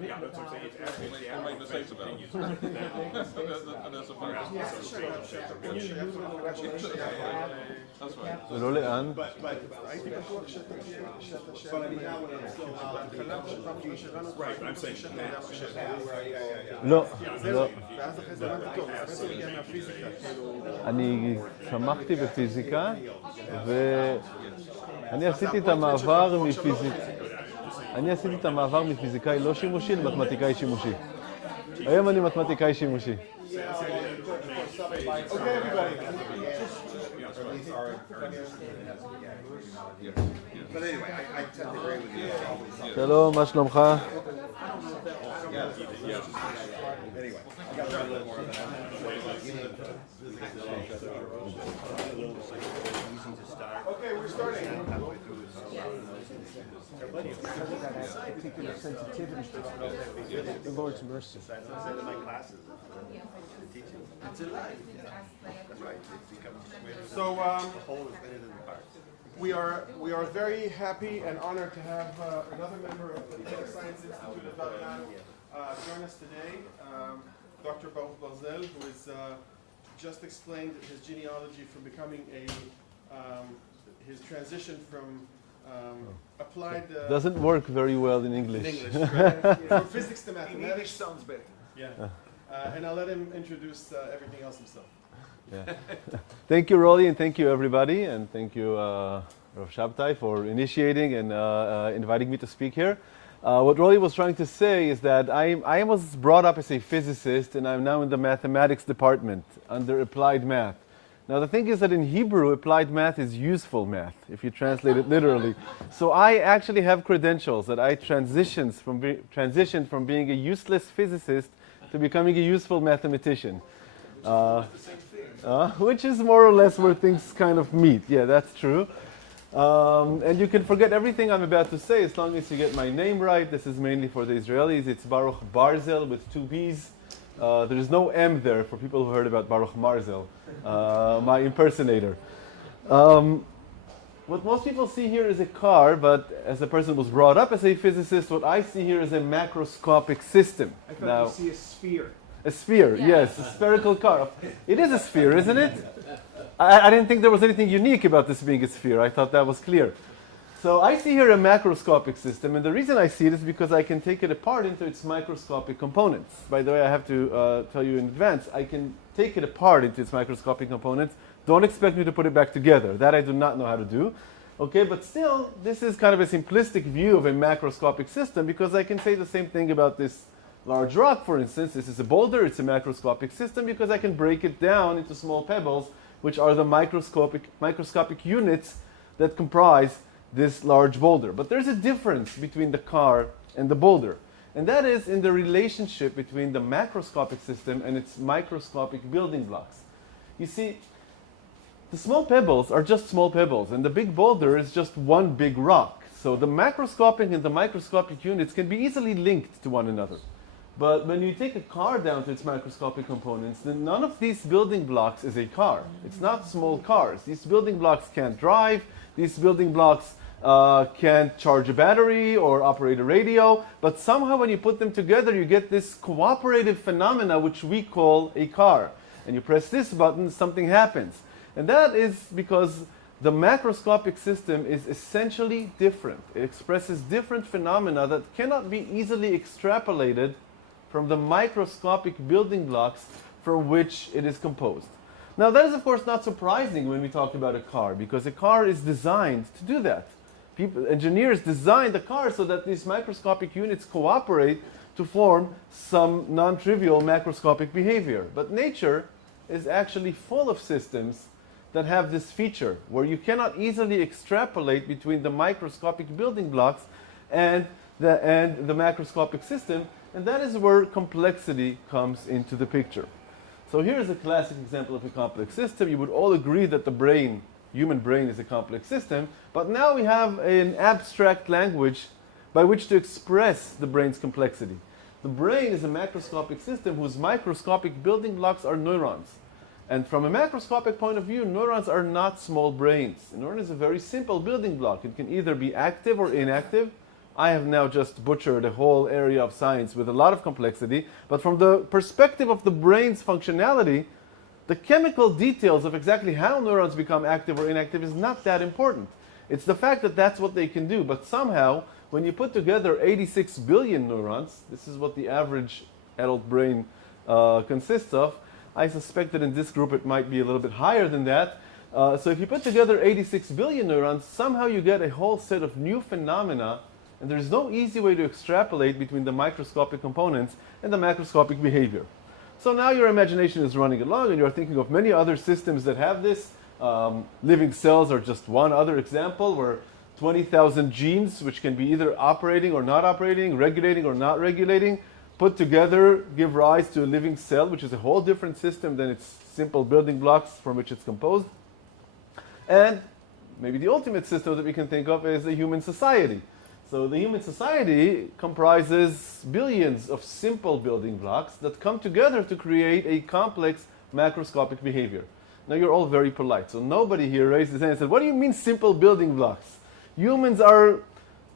Yeah, that's what I'm saying. It's actually We'll make mistakes about it. That's a fact. That's right. ולא לאן. הייתי בטוח שאתה שאתה Right, I'm saying לא, לא. ואז אחרי זה הבנתי טוב, זה בעצם הגיע מהפיזיקה, כאילו... אני צמחתי בפיזיקה, ואני עשיתי את המעבר מפיזיקאי לא שימושי למתמטיקאי שימושי. היום אני מתמטיקאי שימושי. שלום, מה שלומך? Okay, we're starting. The Lord's mercy. So we are very happy and honored to have another member of the Data Science Institute of Bar-Ilan join us today, Dr. Barzel, who has just explained his genealogy from becoming his transition from applied... Doesn't work very well in English. From physics to mathematics. English sounds better. Yeah. And I'll let him introduce everything else himself. Yeah. Thank you, Rolly, and thank you, everybody, and thank you, Rav Shabtai, for initiating and inviting me to speak here. What Rolly was trying to say is that I was brought up as a physicist, and I'm now in the mathematics department under applied math. Now, the thing is that in Hebrew, applied math is useful math, if you translate it literally. So I actually have credentials that I transitioned from being a useless physicist to becoming a useful mathematician. Which is more or less where things kind of meet. Yeah, that's true. And you can forget everything I'm about to say as long as you get my name right. This is mainly for the Israelis. It's Baruch Barzel with 2 B's. There's no M there for people who heard about Baruch Marzel, my impersonator. What most people see here is a car, but as a person who was brought up as a physicist, what I see here is a macroscopic system. I thought you see a sphere. A sphere, yes, a spherical car. It is a sphere, isn't it? I didn't think there was anything unique about this being a sphere. I thought that was clear. So I see here a macroscopic system, and the reason I see it is because I can take it apart into its microscopic components. By the way, I have to tell you in advance, I can take it apart into its microscopic components. Don't expect me to put it back together. That I do not know how to do. Okay, but still, this is kind of a simplistic view of a macroscopic system because I can say the same thing about this large rock, for instance. This is a boulder. It's a macroscopic system because I can break it down into small pebbles, which are the microscopic units that comprise this large boulder. But there's a difference between the car and the boulder. And that is in the relationship between the macroscopic system and its microscopic building blocks. You see, the small pebbles are just small pebbles, and the big boulder is just one big rock. So the macroscopic and the microscopic units can be easily linked to one another. But when you take a car down to its microscopic components, then none of these building blocks is a car. It's not small cars. These building blocks can't drive. These building blocks can't charge a battery or operate a radio. But somehow when you put them together, you get this cooperative phenomena which we call a car. And you press this button, something happens. And that is because the macroscopic system is essentially different. It expresses different phenomena that cannot be easily extrapolated from the microscopic building blocks from which it is composed. Now that is of course not surprising when we talk about a car, because a car is designed to do that. Engineers designed the car so that these microscopic units cooperate to form some non-trivial macroscopic behavior. But nature is actually full of systems that have this feature, where you cannot easily extrapolate between the microscopic building blocks and the macroscopic system, and that is where complexity comes into the picture. So here is a classic example of a complex system. You would all agree that the brain, human brain, is a complex system, but now we have an abstract language by which to express the brain's complexity. The brain is a macroscopic system whose microscopic building blocks are neurons. And from a macroscopic point of view, neurons are not small brains. A neuron is a very simple building block. It can either be active or inactive. I have now just butchered a whole area of science with a lot of complexity, but from the perspective of the brain's functionality, the chemical details of exactly how neurons become active or inactive is not that important. It's the fact that that's what they can do, but somehow, when you put together 86 billion neurons, this is what the average adult brain consists of. I suspect that in this group it might be a little bit higher than that. So if you put together 86 billion neurons, somehow you get a whole set of new phenomena, and there's no easy way to extrapolate between the microscopic components and the macroscopic behavior. So now your imagination is running along, and you're thinking of many other systems that have this. Living cells are just one other example, where 20,000 genes, which can be either operating or not operating, regulating or not regulating, put together give rise to a living cell, which is a whole different system than its simple building blocks from which it's composed. And maybe the ultimate system that we can think of is a human society. So the human society comprises billions of simple building blocks that come together to create a complex macroscopic behavior. Now you're all very polite, so nobody here raised his hand and said, what do you mean simple building blocks? Humans are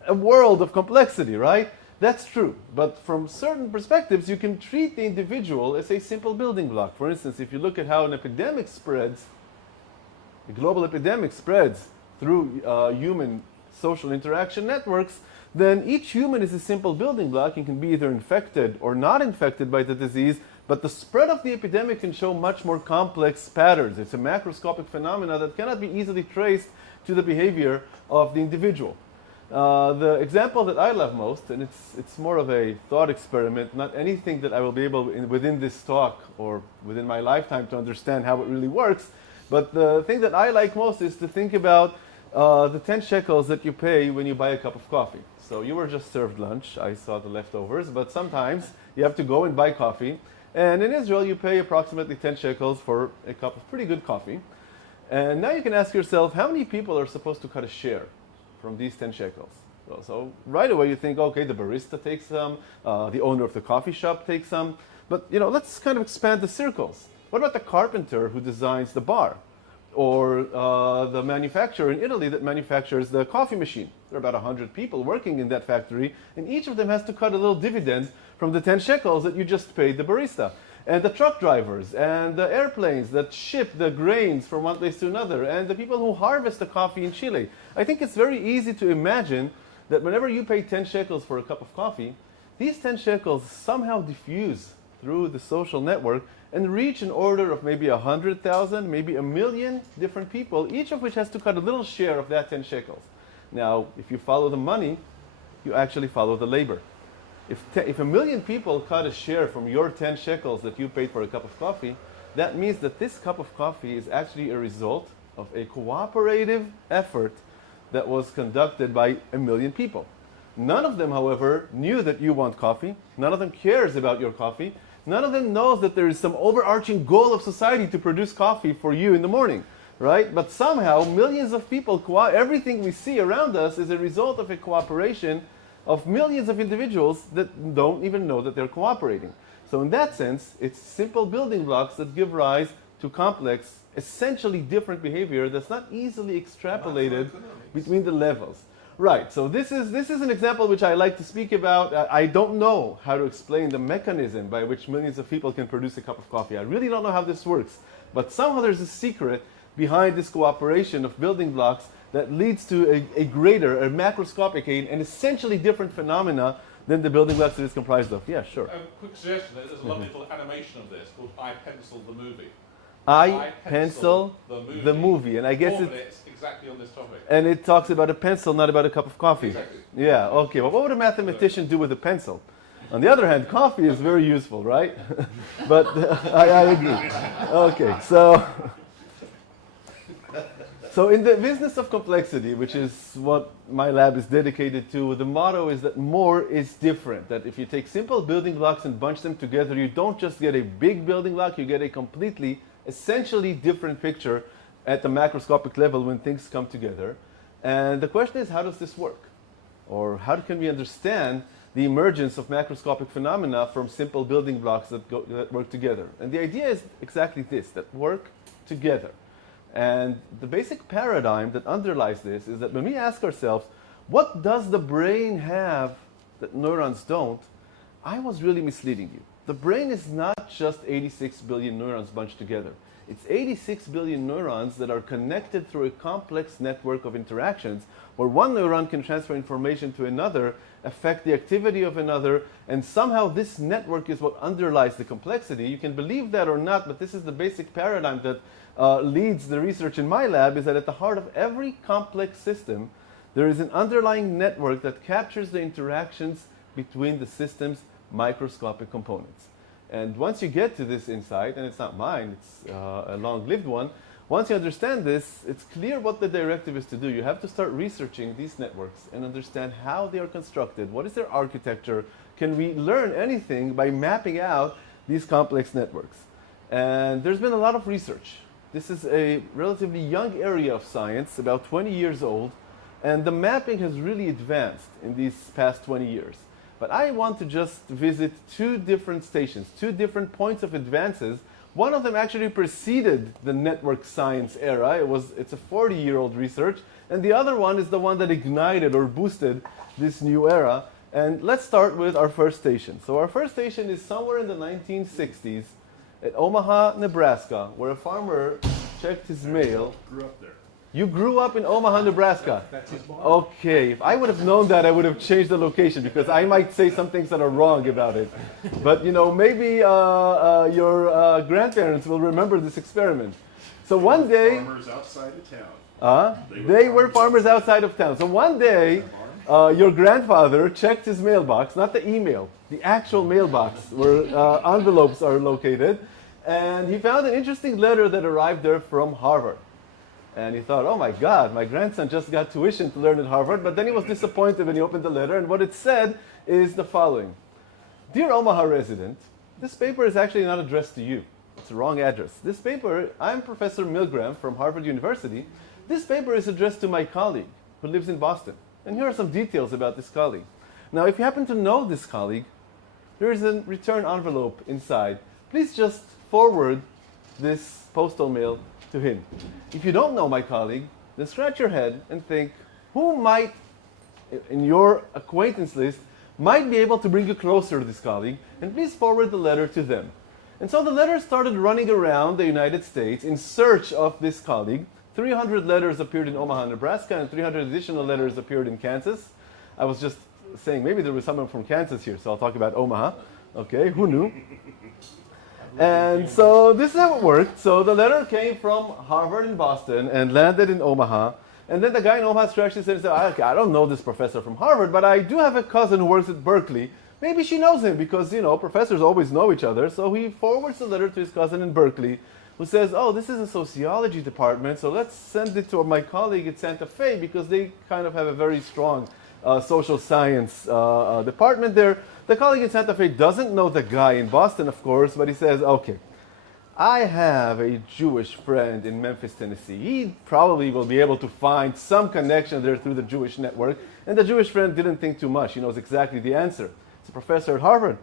a world of complexity, right? That's true, but from certain perspectives you can treat the individual as a simple building block. For instance, if you look at how an epidemic spreads, a global epidemic spreads through human social interaction networks, then each human is a simple building block and can be either infected or not infected by the disease, but the spread of the epidemic can show much more complex patterns. It's a macroscopic phenomena that cannot be easily traced to the behavior of the individual. The example that I love most, and it's more of a thought experiment, not anything that I will be able within this talk or within my lifetime to understand how it really works, but the thing that I like most is to think about the 10 shekels that you pay when you buy a cup of coffee. So you were just served lunch, I saw the leftovers, but sometimes you have to go and buy coffee. And in Israel, you pay approximately 10 shekels for a cup of pretty good coffee. And now you can ask yourself, how many people are supposed to cut a share from these 10 shekels? Well, so right away you think, okay, the barista takes some, the owner of the coffee shop takes some. But let's kind of expand the circles. What about the carpenter who designs the bar? Or the manufacturer in Italy that manufactures the coffee machine? There are about 100 people working in that factory, and each of them has to cut a little dividend from the 10 shekels that you just paid the barista. And the truck drivers, and the airplanes that ship the grains from one place to another, and the people who harvest the coffee in Chile. I think it's very easy to imagine that whenever you pay 10 shekels for a cup of coffee, these 10 shekels somehow diffuse through the social network and reach an order of maybe 100,000, maybe 1 million different people, each of which has to cut a little share of that 10 shekels. Now, if you follow the money, you actually follow the labor. If 1 million people cut a share from your 10 shekels that you paid for a cup of coffee, that means that this cup of coffee is actually a result of a cooperative effort that was conducted by 1 million people. None of them, however, knew that you want coffee. None of them cares about your coffee. None of them knows that there is some overarching goal of society to produce coffee for you in the morning, right? But somehow, millions of people, everything we see around us is a result of a cooperation of millions of individuals that don't even know that they're cooperating. So in that sense, it's simple building blocks that give rise to complex, essentially different behavior that's not easily extrapolated between the levels. Right, so this is an example which I like to speak about. I don't know how to explain the mechanism by which millions of people can produce a cup of coffee. I really don't know how this works. But somehow there's a secret behind this cooperation of building blocks that leads to a greater, a macroscopic, an essentially different phenomena than the building blocks that it's comprised of. Yeah, sure. Quick suggestion, there's a lovely little animation of this called I Pencil the Movie. I pencil the movie, and I guess it's exactly on this topic. And it talks about a pencil, not about a cup of coffee. Exactly. Yeah, okay. Well, what would a mathematician do with a pencil? On the other hand, coffee is very useful, right? But I agree. Okay, so in the business of complexity, which is what my lab is dedicated to, the motto is that more is different. That if you take simple building blocks and bunch them together, you don't just get a big building block, you get a completely, essentially different picture at the macroscopic level when things come together. And the question is, how does this work? Or how can we understand the emergence of macroscopic phenomena from simple building blocks that work together? And the idea is exactly this, that work together. And the basic paradigm that underlies this is that when we ask ourselves, What does the brain have that neurons don't? I was really misleading you. The brain is not just 86 billion neurons bunched together. It's 86 billion neurons that are connected through a complex network of interactions where one neuron can transfer information to another, affect the activity of another, and somehow this network is what underlies the complexity. You can believe that or not, but this is the basic paradigm that leads the research in my lab, is that at the heart of every complex system, there is an underlying network that captures the interactions between the system's microscopic components. And once you get to this insight, and it's not mine, it's a long-lived one, once you understand this, it's clear what the directive is to do. You have to start researching these networks and understand how they are constructed, what is their architecture, can we learn anything by mapping out these complex networks. And there's been a lot of research. This is a relatively young area of science, about 20 years old, and the mapping has really advanced in these past 20 years. But I want to just visit two different stations, two different points of advances. One of them actually preceded the network science era. It's a 40-year-old research. And the other one is the one that ignited or boosted this new era. And let's start with our first station. So our first station is somewhere in the 1960s at Omaha, Nebraska, where a farmer checked his mail. Grew up there. You grew up in Omaha, Nebraska. That's his bar. Okay, if I would have known that, I would have changed the location because I might say some things that are wrong about it. But maybe your grandparents will remember this experiment. So one day, Farmers outside of town. they were farmers outside of town. So one day, your grandfather checked his mailbox, not the email, the actual mailbox where envelopes are located, and he found an interesting letter that arrived there from Harvard. And he thought, oh my God, my grandson just got tuition to learn at Harvard. But then he was disappointed when he opened the letter. And what it said is the following. Dear Omaha resident, this paper is actually not addressed to you. It's the wrong address. This paper, I'm Professor Milgram from Harvard University. This paper is addressed to my colleague who lives in Boston. And here are some details about this colleague. Now, if you happen to know this colleague, there is a return envelope inside. Please just forward this postal mail to him. If you don't know my colleague, then scratch your head and think, who might, in your acquaintance list, might be able to bring you closer to this colleague, and please forward the letter to them. And so the letter started running around the United States in search of this colleague. 300 letters appeared in Omaha, Nebraska, and 300 additional letters appeared in Kansas. I was just saying, maybe there was someone from Kansas here, so I'll talk about Omaha. Okay, who knew? And so this is how it worked. So the letter came from Harvard in Boston and landed in Omaha. And then the guy in Omaha scratched his head and said, okay, I don't know this professor from Harvard, but I do have a cousin who works at Berkeley. Maybe she knows him because, professors always know each other. So he forwards the letter to his cousin in Berkeley who says, oh, this is a sociology department, so let's send it to my colleague at Santa Fe because they kind of have a very strong social science department there. The colleague in Santa Fe doesn't know the guy in Boston, of course, but he says, okay, I have a Jewish friend in Memphis, Tennessee. He probably will be able to find some connection there through the Jewish network. And the Jewish friend didn't think too much. He knows exactly the answer. He's a professor at Harvard.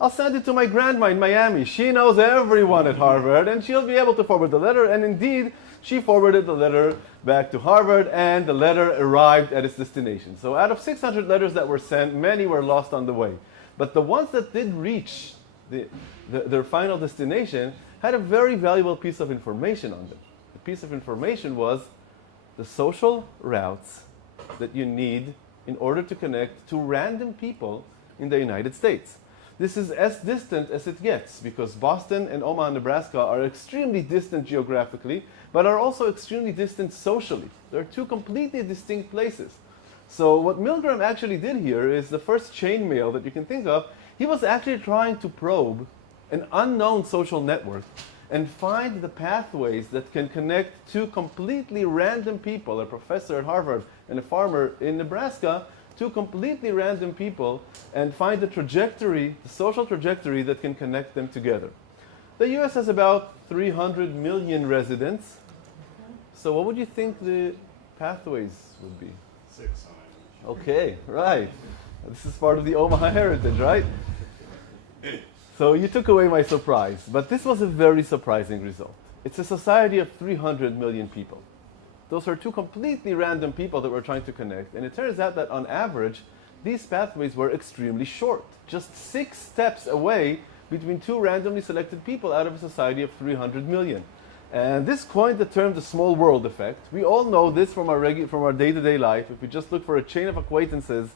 I'll send it to my grandma in Miami. She knows everyone at Harvard, and she'll be able to forward the letter. And indeed, she forwarded the letter back to Harvard, and the letter arrived at its destination. So out of 600 letters that were sent, many were lost on the way. But the ones that did reach their final destination had a very valuable piece of information on them. The piece of information was the social routes that you need in order to connect to random people in the United States. This is as distant as it gets because Boston and Omaha, Nebraska are extremely distant geographically, but are also extremely distant socially. They're two completely distinct places. So what Milgram actually did here is the first chain mail that you can think of. He was actually trying to probe an unknown social network and find the pathways that can connect two completely random people, a professor at Harvard and a farmer in Nebraska, two completely random people, and find the trajectory, the social trajectory that can connect them together. The US has about 300 million residents. So what would you think the pathways would be? 6 on average. Okay, right. This is part of the Omaha heritage, right? So you took away my surprise, but this was a very surprising result. It's a society of 300 million people. those are two completely random people that we're trying to connect. And it turns out that on average, these pathways were extremely short, just 6 steps away between two randomly selected people out of a society of 300 million. And this coined the term the small world effect. We all know this from our day-to-day life. If we just look for a chain of acquaintances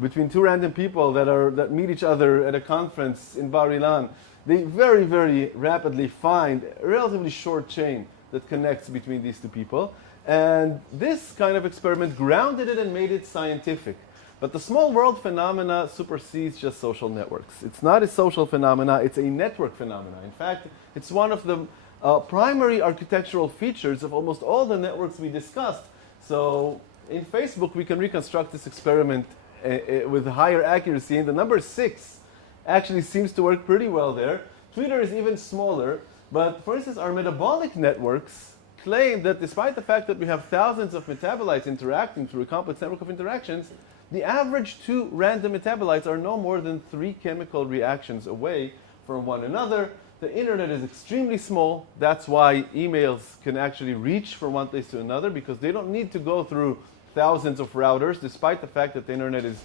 between two random people that meet each other at a conference in Bar-Ilan, they very, very rapidly find a relatively short chain that connects between these two people. And this kind of experiment grounded it and made it scientific. But the small world phenomena supersedes just social networks. It's not a social phenomena, it's a network phenomena. In fact, it's one of the primary architectural features of almost all the networks we discussed. So in Facebook, we can reconstruct this experiment with higher accuracy, and the number 6 actually seems to work pretty well there. Twitter is even smaller, but for instance, our metabolic networks claim that despite the fact that we have thousands of metabolites interacting through a complex network of interactions, the average 2 random metabolites are no more than 3 chemical reactions away from one another. The internet is extremely small. That's why emails can actually reach from one place to another, because they don't need to go through thousands of routers, despite the fact that the internet is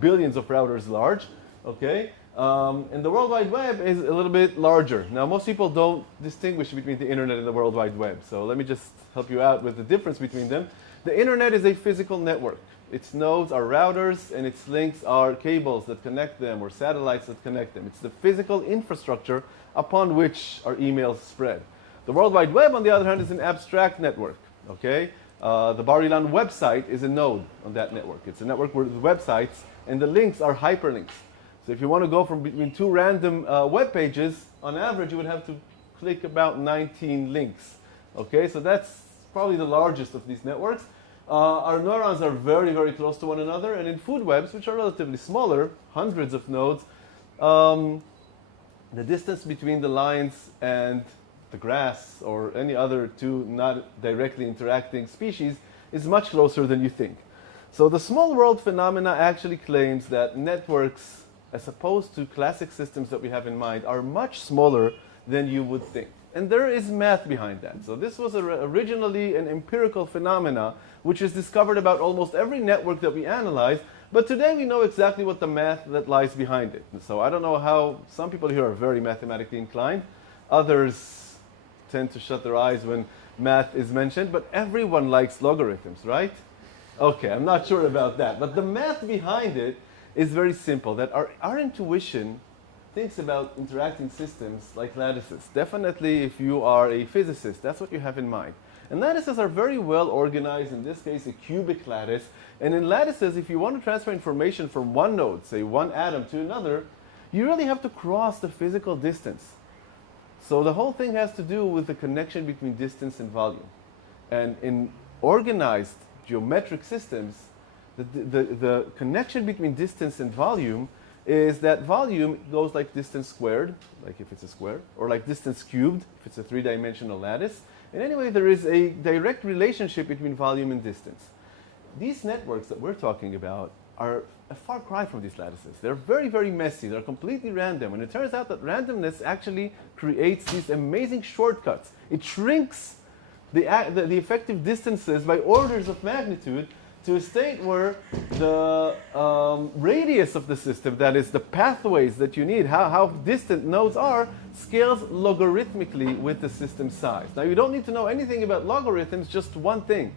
billions of routers large. Okay? And the World Wide Web is a little bit larger. Now, most people don't distinguish between the internet and the World Wide Web. So let me just help you out with the difference between them. The internet is a physical network. Its nodes are routers, and its links are cables that connect them or satellites that connect them. It's the physical infrastructure upon which our emails spread. The World Wide Web, on the other hand, is an abstract network. Okay? The Bar-Ilan website is a node on that network. It's a network with websites, and the links are hyperlinks. So if you want to go from between 2 random web pages, on average, you would have to click about 19 links. Okay? So that's probably the largest of these networks. Our neurons are very, very close to one another, and in food webs, which are relatively smaller, hundreds of nodes, the distance between the lines and the grass or any other 2 not directly interacting species is much closer than you think. So the small world phenomena actually claims that networks, as opposed to classic systems that we have in mind, are much smaller than you would think. And there is math behind that. So this was originally an empirical phenomena, which is discovered about almost every network that we analyze. But today we know exactly what the math that lies behind it. And so I don't know how some people here are very mathematically inclined. Others tend to shut their eyes when math is mentioned. But everyone likes logarithms, right? Okay, I'm not sure about that. But the math behind it is very simple. That our intuition thinks about interacting systems like lattices. Definitely, if you are a physicist, that's what you have in mind. And lattices are very well organized, in this case, a cubic lattice. And in lattices, if you want to transfer information from one node, say one atom, to another, you really have to cross the physical distance. So the whole thing has to do with the connection between distance and volume. And in organized geometric systems, the connection between distance and volume is that volume goes like distance squared, like if it's a square, or like distance cubed, if it's a 3-dimensional lattice. And anyway, there is a direct relationship between volume and distance. These networks that we're talking about are a far cry from these lattices. They're very, very messy. They're completely random. And it turns out that randomness actually creates these amazing shortcuts. It shrinks the effective distances by orders of magnitude to a state where the radius of the system, that is the pathways that you need, how distant nodes are, scales logarithmically with the system size. Now, you don't need to know anything about logarithms, just one thing.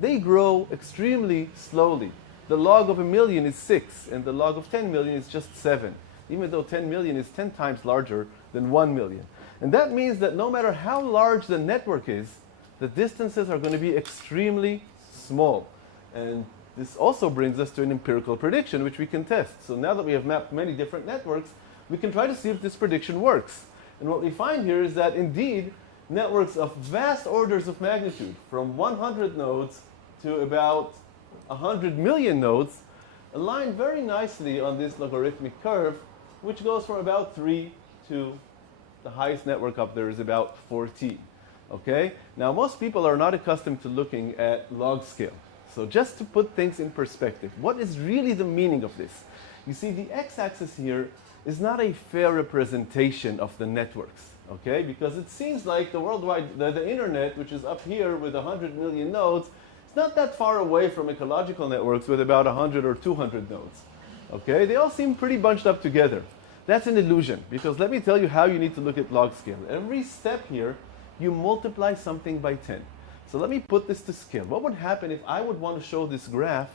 They grow extremely slowly. The log of 1,000,000 is 6, and the log of 10 million is just 7, even though 10 million is 10 times larger than 1 million. And that means that no matter how large the network is, the distances are going to be extremely small. And this also brings us to an empirical prediction, which we can test. So now that we have mapped many different networks, we can try to see if this prediction works. And what we find here is that indeed, networks of vast orders of magnitude, from 100 nodes to about 100 million nodes, align very nicely on this logarithmic curve, which goes from about 3 to the highest network up there is about 14. Okay? Now, most people are not accustomed to looking at log scale. So just to put things in perspective, what is really the meaning of this? You see, the x-axis here is not a fair representation of the networks. okay? Because it seems like the worldwide, the internet, which is up here with 100 million nodes, it's not that far away from ecological networks with about 100 or 200 nodes, okay? They all seem pretty bunched up together. That's an illusion, because let me tell you how you need to look at log scale. Every step here, you multiply something by 10. So let me put this to scale. What would happen if I would want to show this graph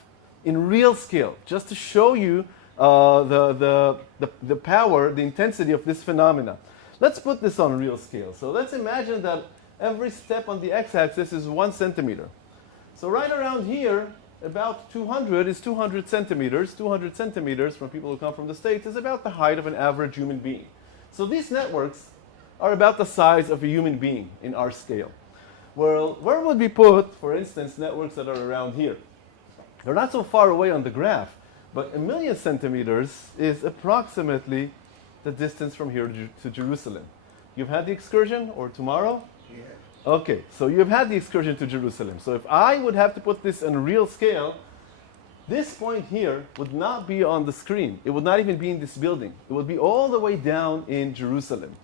in real scale, just to show you the power, the intensity of this phenomena? Let's put this on real scale. So let's imagine that every step on the x-axis is 1 centimeter. So right around here, about 200 is 200 centimeters. 200 centimeters, from people who come from the States, is about the height of an average human being. So these networks are about the size of a human being in our scale. Well, where would we put, for instance, networks that are around here? They're not so far away on the graph, but 1,000,000 centimeters is approximately the distance from here to Jerusalem. You've had the excursion, or tomorrow? Yeah. Okay, so you've had the excursion to Jerusalem. So if I would have to put this on real scale, this point here would not be on the screen. It would not even be in this building. It would be all the way down in Jerusalem.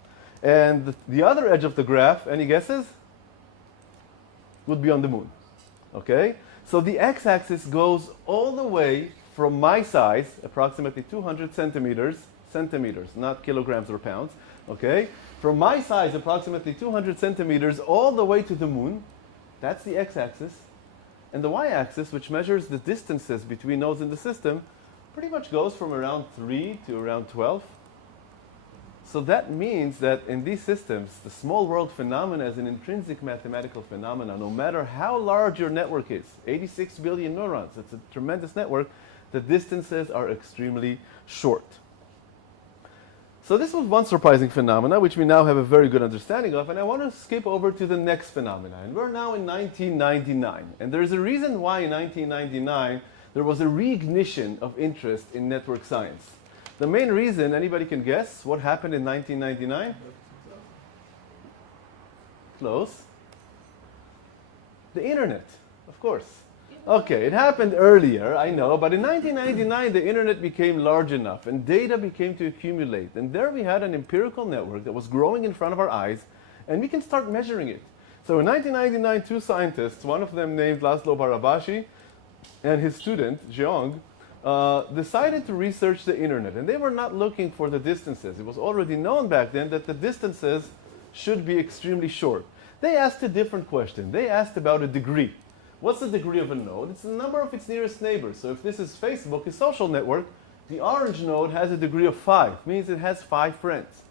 And the other edge of the graph, any guesses? Would be on the moon. Okay? So the x-axis goes all the way from my size, approximately 200 centimeters, not kilograms or pounds, okay? From my size, approximately 200 centimeters, all the way to the moon. That's the x-axis. And the y-axis, which measures the distances between nodes in the system, pretty much goes from around 3 to around 12. So that means that in these systems, the small world phenomena is an intrinsic mathematical phenomena. No matter how large your network is, 86 billion neurons, it's a tremendous network, the distances are extremely short. So this was one surprising phenomena, which we now have a very good understanding of, and I want to skip over to the next phenomena. And we're now in 1999. And there's a reason why in 1999 there was a reignition of interest in network science. The main reason, anybody can guess what happened in 1999? Close. The internet, of course. Okay, it happened earlier, I know, but in 1999 the internet became large enough and data became to accumulate. And there we had an empirical network that was growing in front of our eyes, and we can start measuring it. So in 1999, two scientists, one of them named Laszlo Barabashi and his student, Jeong, decided to research the internet. And they were not looking for the distances. It was already known back then that the distances should be extremely short. They asked a different question. They asked about a degree. What's the degree of a node? It's the number of its nearest neighbors. So if this is Facebook, a social network, the orange node has a degree of 5, means it has 5 friends.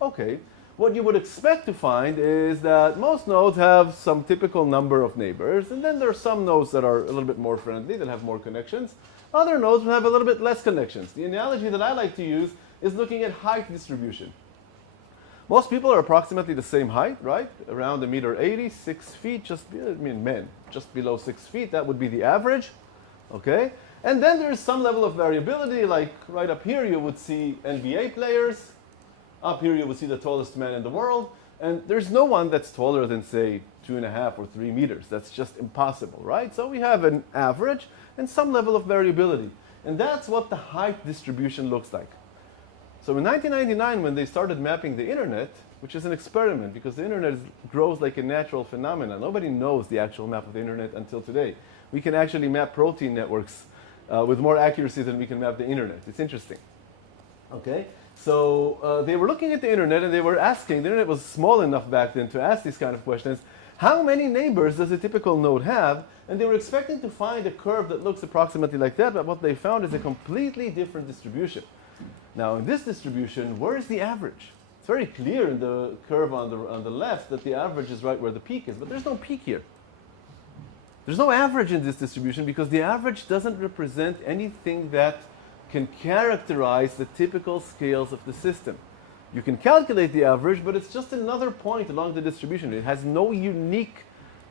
Okay, what you would expect to find is that most nodes have some typical number of neighbors, and then there are some nodes that are a little bit more friendly, that have more connections. Other nodes will have a little bit less connections. The analogy that I like to use is looking at height distribution. Most people are approximately the same height, right? Around 1.80 m, 6 feet, men, just below 6 feet, that would be the average, okay? And then there is some level of variability, like right up here you would see NBA players, up here you would see the tallest man in the world, and there's no one that's taller than, say, 2.5 or 3 meters. That's just impossible, right? So we have an average and some level of variability. And that's what the height distribution looks like. So in 1999, when they started mapping the internet, which is an experiment because the internet grows like a natural phenomenon. Nobody knows the actual map of the internet until today. We can actually map protein networks with more accuracy than we can map the internet. It's interesting. Okay? So they were looking at the internet and they were asking, the internet was small enough back then to ask these kind of questions, how many neighbors does a typical node have? And they were expecting to find a curve that looks approximately like that, but what they found is a completely different distribution. Now, in this distribution, where is the average? It's very clear in the curve on the left that the average is right where the peak is, but there's no peak here. There's no average in this distribution because the average doesn't represent anything that can characterize the typical scales of the system. You can calculate the average, but it's just another point along the distribution. It has no unique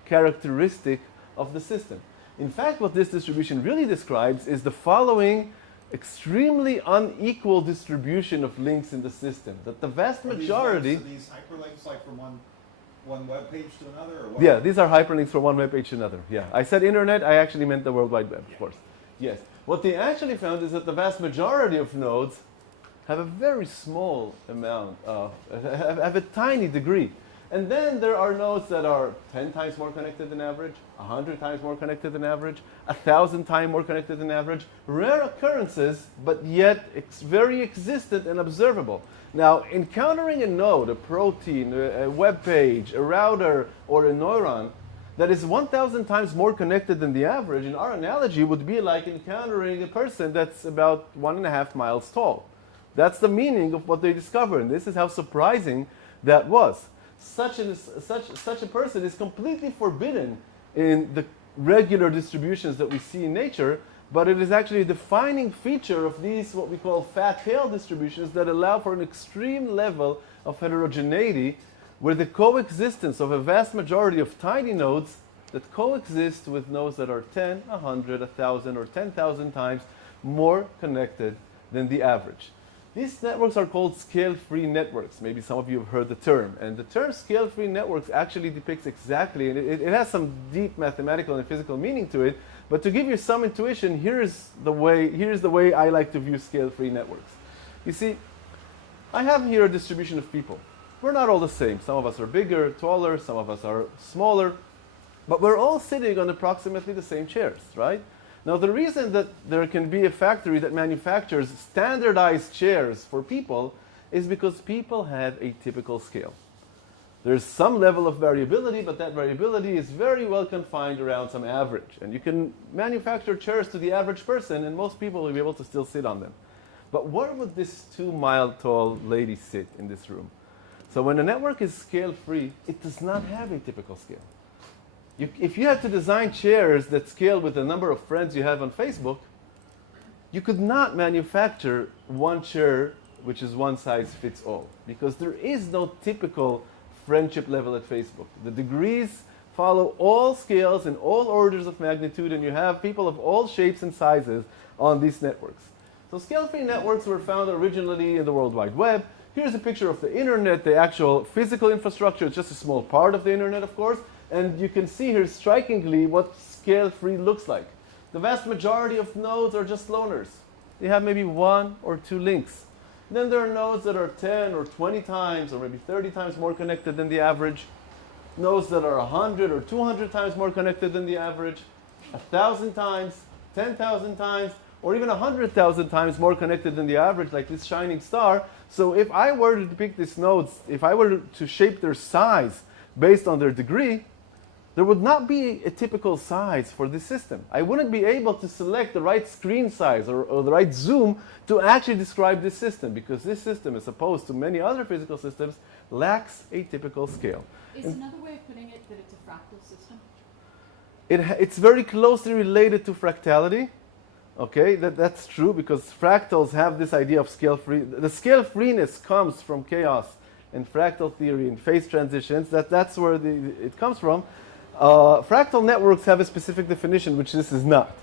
characteristic of the system. In fact, what this distribution really describes is the following extremely unequal distribution of links in the system. That the vast majority... Are these hyperlinks like from one web page to another? Or what? Yeah, these are hyperlinks from one web page to another. Yeah, I said internet, I actually meant the World Wide Web, of course. Yes. What they actually found is that the vast majority of nodes have a very small amount of, have a tiny degree. And then there are nodes that are 10 times more connected than average, 100 times more connected than average, 1,000 times more connected than average. Rare occurrences, but yet very existent and observable. Now, encountering a node, a protein, a web page, a router, or a neuron that is 1,000 times more connected than the average, in our analogy, would be like encountering a person that's about 1.5 miles tall. That's the meaning of what they discovered, and this is how surprising that was. Such a person is completely forbidden in the regular distributions that we see in nature, but it is actually a defining feature of these what we call fat tail distributions that allow for an extreme level of heterogeneity, where the coexistence of a vast majority of tiny nodes that coexist with nodes that are 10, 100, 1,000, or 10,000 times more connected than the average. These networks are called ScaleFree Networks. Maybe some of you have heard the term. And the term ScaleFree Networks actually depicts exactly, and it has some deep mathematical and physical meaning to it, but to give you some intuition, here's the way I like to view ScaleFree Networks. You see, I have here a distribution of people. We're not all the same. Some of us are bigger, taller, some of us are smaller, but we're all sitting on approximately the same chairs, right? Now, the reason that there can be a factory that manufactures standardized chairs for people is because people have a typical scale. There's some level of variability, but that variability is very well confined around some average. And you can manufacture chairs to the average person, and most people will be able to still sit on them. But where would this 2-mile-tall lady sit in this room? So when a network is scale-free, it does not have a typical scale. If you had to design chairs that scale with the number of friends you have on Facebook, you could not manufacture one chair which is one size fits all, because there is no typical friendship level at Facebook. The degrees follow all scales and all orders of magnitude, and you have people of all shapes and sizes on these networks. So scale-free networks were found originally in the World Wide Web. Here's a picture of the internet, the actual physical infrastructure. It's just a small part of the internet, of course. And you can see here strikingly what scale-free looks like. The vast majority of nodes are just loners. They have maybe 1 or 2 links. Then there are nodes that are 10 or 20 times or maybe 30 times more connected than the average. Nodes that are 100 or 200 times more connected than the average. 1,000 times, 10,000 times, or even 100,000 times more connected than the average, like this shining star. So if I were to depict these nodes, if I were to shape their size based on their degree, there would not be a typical size for this system. I wouldn't be able to select the right screen size or the right zoom to actually describe this system, because this system, as opposed to many other physical systems, lacks a typical scale. Is another way of putting it that it's a fractal system? It's very closely related to fractality. Okay, that's true, because fractals have this idea of scale-free. The scale-freeness comes from chaos and fractal theory and phase transitions. That's where it comes from. Fractal networks have a specific definition, which this is not.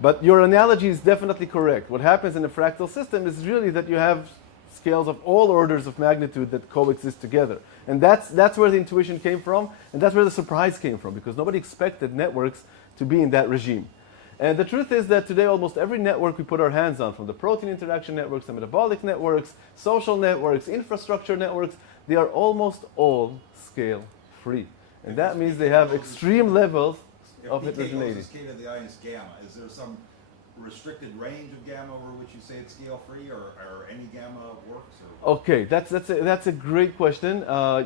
But your analogy is definitely correct. What happens in a fractal system is really that you have scales of all orders of magnitude that coexist together. And that's where the intuition came from, and that's where the surprise came from, because nobody expected networks to be in that regime. And the truth is that today almost every network we put our hands on, from the protein interaction networks, the metabolic networks, social networks, infrastructure networks, they are almost all scale-free. And that means they have extreme levels of heterogeneity. If PK goes to k to the minus gamma, is there some restricted range of gamma over which you say it's scale-free, or any gamma works? Or? Okay, that's a great question. I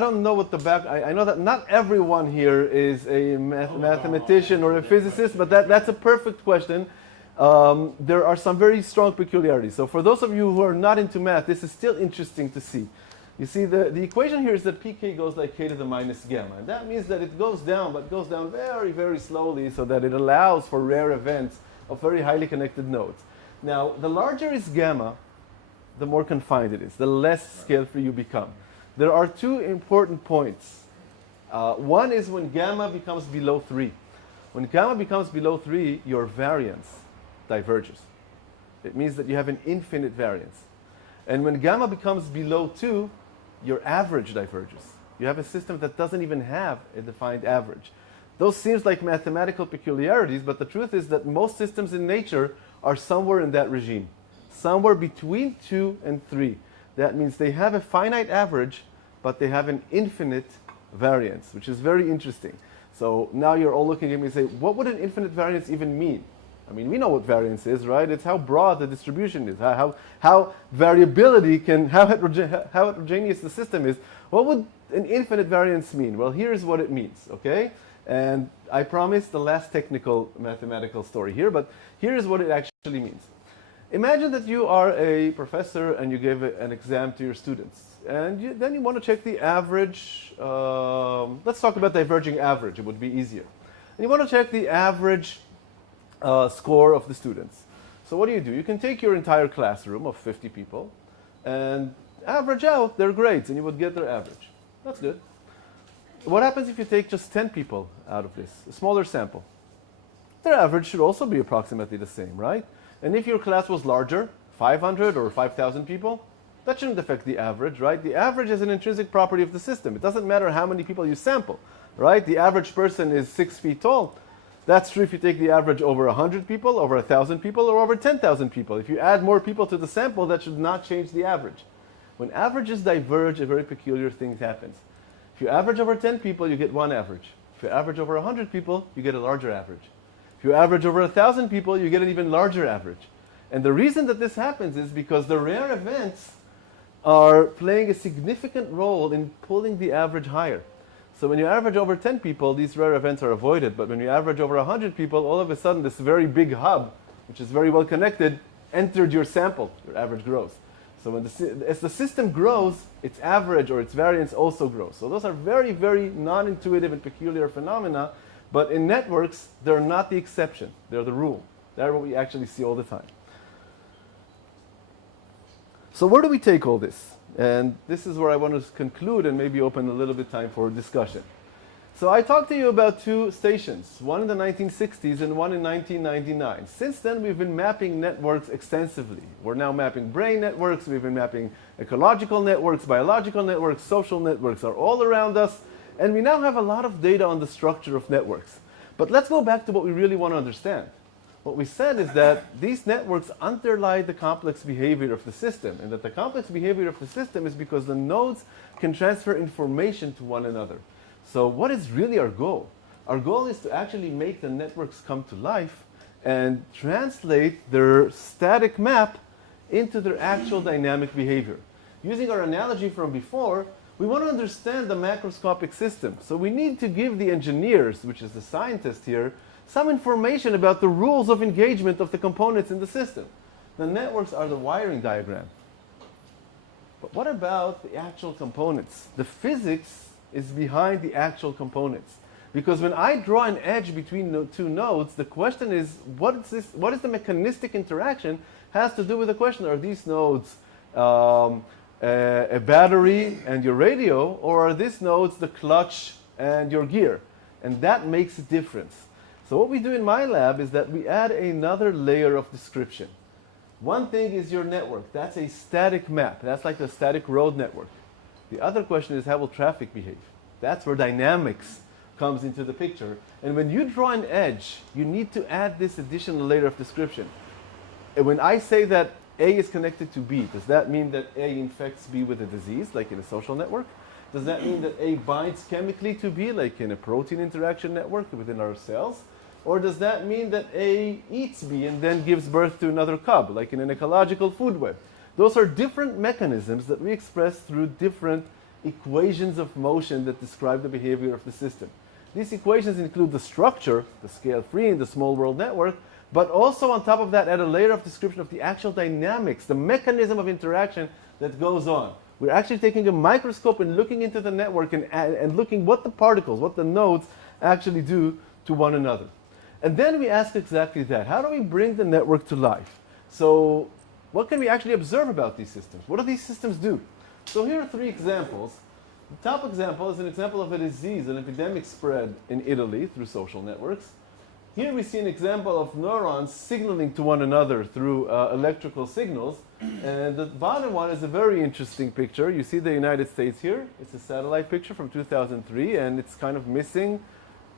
don't know what the back. I know that not everyone here is a mathematician or a physicist, but that's a perfect question. There are some very strong peculiarities. So for those of you who are not into math, this is still interesting to see. You see, the equation here is that pk goes like k to the minus gamma. And that means that it goes down, but goes down very, very slowly, so that it allows for rare events of very highly connected nodes. Now, the larger is gamma, the more confined it is, the less scale-free you become. There are 2 important points. One is when gamma becomes below 3. When gamma becomes below 3, your variance diverges. It means that you have an infinite variance. And when gamma becomes below 2, your average diverges. You have a system that doesn't even have a defined average. Those seems like mathematical peculiarities, but the truth is that most systems in nature are somewhere in that regime. somewhere between 2 and 3. That means they have a finite average, but they have an infinite variance, which is very interesting. So now you're all looking at me and say, what would an infinite variance even mean? I mean, we know what variance is, right? It's how broad the distribution is, how variability can, how heterogeneous the system is. What would an infinite variance mean? Well, here's what it means, okay? And I promise the last technical mathematical story here, but here's what it actually means. Imagine that you are a professor and you give an exam to your students. And then you want to check the average. Let's talk about diverging average. It would be easier. And you want to check the average score of the students. So what do? You can take your entire classroom of 50 people and average out their grades, and you would get their average. That's good. What happens if you take just 10 people out of this, a smaller sample? Their average should also be approximately the same, right? And if your class was larger, 500 or 5,000 people, that shouldn't affect the average, right? The average is an intrinsic property of the system. It doesn't matter how many people you sample, right? The average person is 6 feet tall. That's true if you take the average over 100 people, over 1,000 people, or over 10,000 people. If you add more people to the sample, that should not change the average. When averages diverge, a very peculiar thing happens. If you average over 10 people, you get one average. If you average over 100 people, you get a larger average. If you average over 1,000 people, you get an even larger average. And the reason that this happens is because the rare events are playing a significant role in pulling the average higher. So when you average over 10 people, these rare events are avoided. But when you average over 100 people, all of a sudden this very big hub, which is very well connected, entered your sample. Your average grows. So as the system grows, its average or its variance also grows. So those are very, very non-intuitive and peculiar phenomena. But in networks, they're not the exception. They're the rule. They're what we actually see all the time. So where do we take all this? And this is where I want to conclude and maybe open a little bit time for discussion. So I talked to you about two stations, one in the 1960s and one in 1999. Since then, we've been mapping networks extensively. We're now mapping brain networks. We've been mapping ecological networks, biological networks, social networks are all around us. And we now have a lot of data on the structure of networks. But let's go back to what we really want to understand. What we said is that these networks underlie the complex behavior of the system, and that the complex behavior of the system is because the nodes can transfer information to one another. So what is really our goal? Our goal is to actually make the networks come to life and translate their static map into their actual dynamic behavior. Using our analogy from before, we want to understand the macroscopic system. So we need to give the engineers, which is the scientist here, some information about the rules of engagement of the components in the system. The networks are the wiring diagram. But what about the actual components? The physics is behind the actual components. Because when I draw an edge between two nodes, the question is, what is the mechanistic interaction has to do with the question, are these nodes a battery and your radio, or are these nodes the clutch and your gear? And that makes a difference. So what we do in my lab is that we add another layer of description. One thing is your network. That's a static map. That's like the static road network. The other question is, how will traffic behave? That's where dynamics comes into the picture. And when you draw an edge, you need to add this additional layer of description. And when I say that A is connected to B, does that mean that A infects B with a disease, like in a social network? Does that mean that A binds chemically to B, like in a protein interaction network within our cells? Or does that mean that A eats B and then gives birth to another cub, like in an ecological food web? Those are different mechanisms that we express through different equations of motion that describe the behavior of the system. These equations include the structure, the ScaleFree and the small world network, but also on top of that add a layer of description of the actual dynamics, the mechanism of interaction that goes on. We're actually taking a microscope and looking into the network and looking what the particles, what the nodes actually do to one another. And then we ask exactly that. How do we bring the network to life? So what can we actually observe about these systems? What do these systems do? So here are three examples. The top example is an example of a disease, an epidemic spread in Italy through social networks. Here we see an example of neurons signaling to one another through electrical signals. And the bottom one is a very interesting picture. You see the United States here. It's a satellite picture from 2003, and it's kind of missing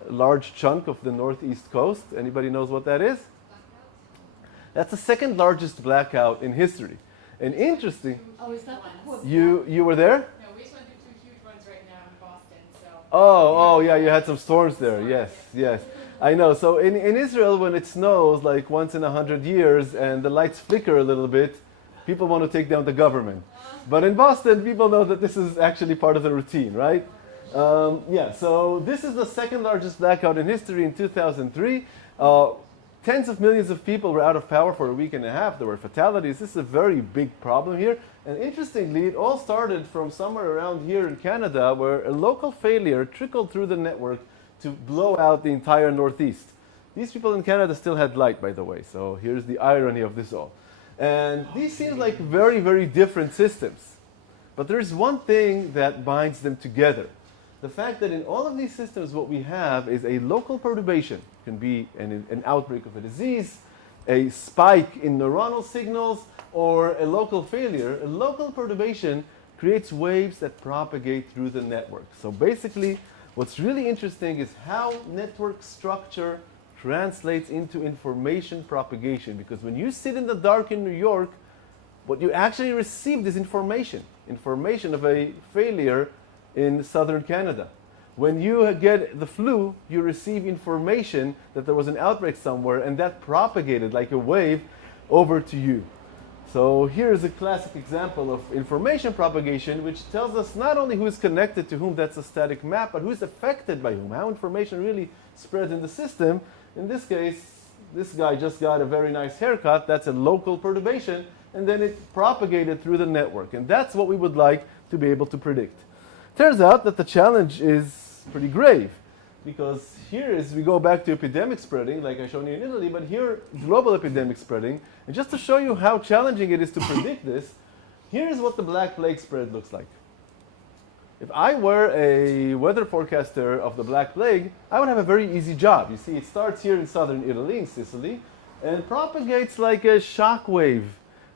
a large chunk of the northeast coast. Anybody knows what that is? That's the second largest blackout in history. And interesting, Oh, is that the Quebec? you were there? No, we just went through two huge ones right now in Boston, so. Oh, yeah, you had some storms there. Yes. I know. So in Israel, when it snows like once in 100 years and the lights flicker a little bit, people want to take down the government. But in Boston, people know that this is actually part of the routine, right? So this is the second largest blackout in history in 2003. Tens of millions of people were out of power for a week and a half. There were fatalities. This is a very big problem here. And interestingly, it all started from somewhere around here in Canada, where a local failure trickled through the network to blow out the entire Northeast. These people in Canada still had light, by the way. So here's the irony of this all. And these seem like very, very different systems. But there is one thing that binds them together. The fact that in all of these systems, what we have is a local perturbation. It can be an outbreak of a disease, a spike in neuronal signals, or a local failure. A local perturbation creates waves that propagate through the network. So basically, what's really interesting is how network structure translates into information propagation. Because when you sit in the dark in New York, what you actually received is information of a failure in southern Canada. When you get the flu, you receive information that there was an outbreak somewhere, and that propagated like a wave over to you. So here's a classic example of information propagation, which tells us not only who is connected to whom, that's a static map, but who's affected by whom, how information really spreads in the system. In this case, this guy just got a very nice haircut. That's a local perturbation, and then it propagated through the network. And that's what we would like to be able to predict. Turns out that the challenge is pretty grave, because here is, we go back to epidemic spreading, like I showed you in Italy, but here, global epidemic spreading. And just to show you how challenging it is to predict this, here's what the Black Plague spread looks like. If I were a weather forecaster of the Black Plague, I would have a very easy job. You see, it starts here in southern Italy, in Sicily, and propagates like a shock wave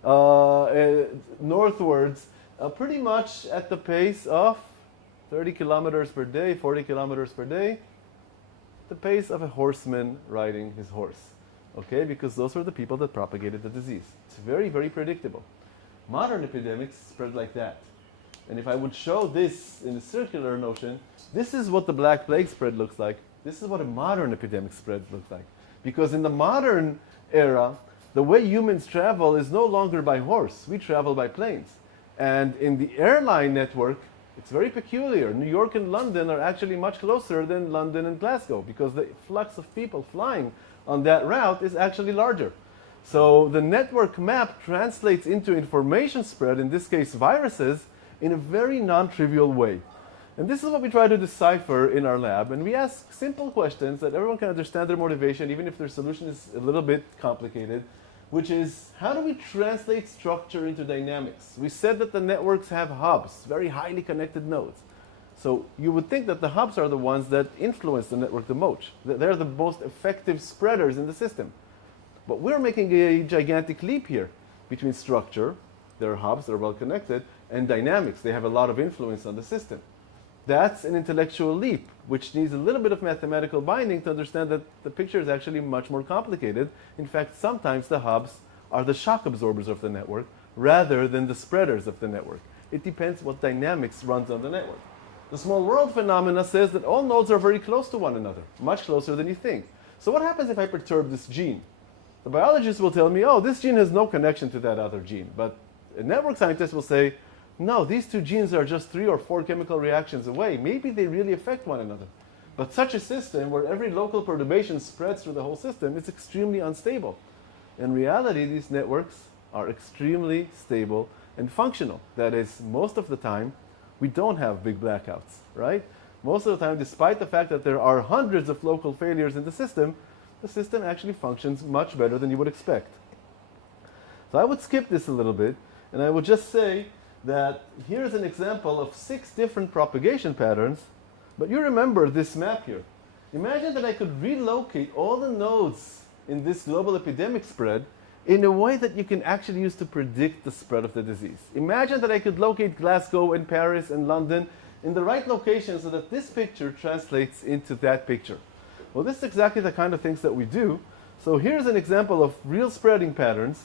northwards, pretty much at the pace of 30 kilometers per day, 40 kilometers per day, the pace of a horseman riding his horse. Okay, because those were the people that propagated the disease. It's very, very predictable. Modern epidemics spread like that. And if I would show this in a circular notion, this is what the Black Plague spread looks like. This is what a modern epidemic spread looks like. Because in the modern era, the way humans travel is no longer by horse. We travel by planes. And in the airline network, it's very peculiar. New York and London are actually much closer than London and Glasgow, because the flux of people flying on that route is actually larger. So the network map translates into information spread, in this case viruses, in a very non-trivial way. And this is what we try to decipher in our lab. And we ask simple questions that everyone can understand their motivation, even if their solution is a little bit complicated, which is, how do we translate structure into dynamics? We said that the networks have hubs, very highly connected nodes. So you would think that the hubs are the ones that influence the network the most. They're the most effective spreaders in the system. But we're making a gigantic leap here between structure, they're hubs, they're well connected, and dynamics. They have a lot of influence on the system. That's an intellectual leap, which needs a little bit of mathematical binding to understand that the picture is actually much more complicated. In fact, sometimes the hubs are the shock absorbers of the network rather than the spreaders of the network. It depends what dynamics runs on the network. The small world phenomena says that all nodes are very close to one another, much closer than you think. So what happens if I perturb this gene? The biologist will tell me, oh, this gene has no connection to that other gene. But a network scientist will say, no, these two genes are just 3 or 4 chemical reactions away. Maybe they really affect one another. But such a system where every local perturbation spreads through the whole system is extremely unstable. In reality, these networks are extremely stable and functional. That is, most of the time, we don't have big blackouts, right? Most of the time, despite the fact that there are hundreds of local failures in the system actually functions much better than you would expect. So I would skip this a little bit, and I would just say that here's an example of 6 different propagation patterns, but you remember this map here. Imagine that I could relocate all the nodes in this global epidemic spread in a way that you can actually use to predict the spread of the disease. Imagine that I could locate Glasgow and Paris and London in the right location so that this picture translates into that picture. Well, this is exactly the kind of things that we do. So here's an example of real spreading patterns.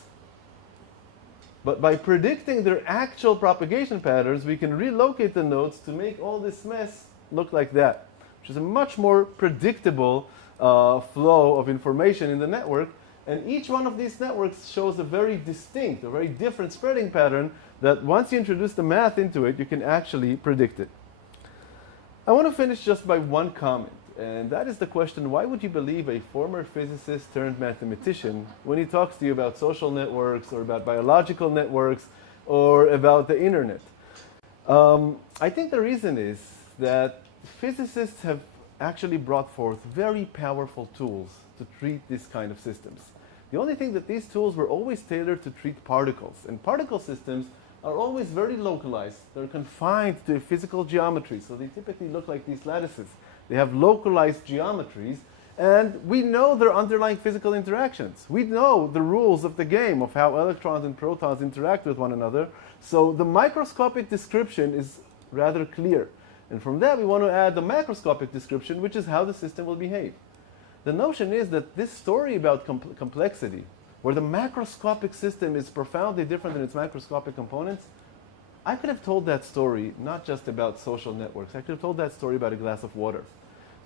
But by predicting their actual propagation patterns, we can relocate the nodes to make all this mess look like that, which is a much more predictable flow of information in the network. And each one of these networks shows a very distinct, a very different spreading pattern that once you introduce the math into it, you can actually predict it. I want to finish just by one comment. And that is the question, why would you believe a former physicist turned mathematician when he talks to you about social networks or about biological networks or about the internet? I think the reason is that physicists have actually brought forth very powerful tools to treat this kind of systems. The only thing that these tools were always tailored to treat particles. And particle systems are always very localized. They're confined to physical geometry, so they typically look like these lattices. They have localized geometries, and we know their underlying physical interactions. We know the rules of the game of how electrons and protons interact with one another, so the microscopic description is rather clear. And from that, we want to add the macroscopic description, which is how the system will behave. The notion is that this story about complexity, where the macroscopic system is profoundly different than its macroscopic components, I could have told that story not just about social networks. I could have told that story about a glass of water.